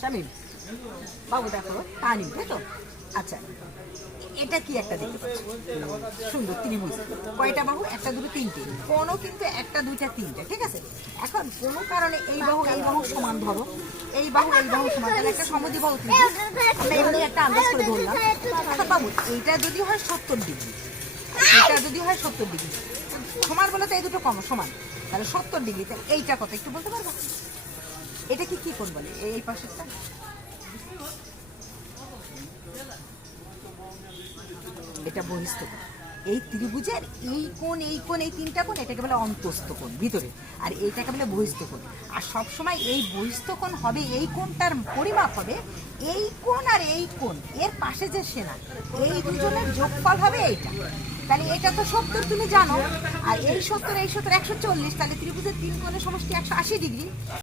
শামিম বাবু দেখো তানিম, তাই তো? আচ্ছা, এটা কি একটা দেখতে পাচ্ছি সুন্দর ত্রিভুজ, কয়টা বাহু? একটা দুটো তিনটে, কোনো কিন্তু একটা দুইটা তিনটে, ঠিক আছে। এখন কোনো কারণে এই বাহু সমান ধরো, এই বাহু সমান, তাহলে একটা সমদ্বিবাহু ত্রিভুজ। আমরা এমনি একটা আন্দাজ করে ধরলাম। আচ্ছা বাবু, এইটা যদি হয় 70 ডিগ্রি, এটা যদি হয় 70 ডিগ্রি, সমান বলে তো এই দুটো কম সমান, তাহলে 70 ডিগ্রি। তাহলে এইটা কত একটু বলতে পারবো? এটা কি কোণ বলে এই পাশেরটা? এটা বহিস্থ কোণ। এই ত্রিভুজের এই কোণ এই তিনটা কোণ, এটাকে বলে অন্তস্থ কোণ ভিতরে, আর এইটাকে বলে বহিস্থ কোণ। আর সবসময় এই বহিস্থ কোণ হবে, এই কোণটার পরিমাপ হবে এই কোণ আর এই কোণ এর পাশে যে সেনা, এই দুজনের যোগফল হবে এইটা। তাহলে এটা তো 70 তুমি জানো, আর এই 70 140, তাহলে ত্রিভুজের তিন কোণের সমষ্টি 180 ডিগ্রি।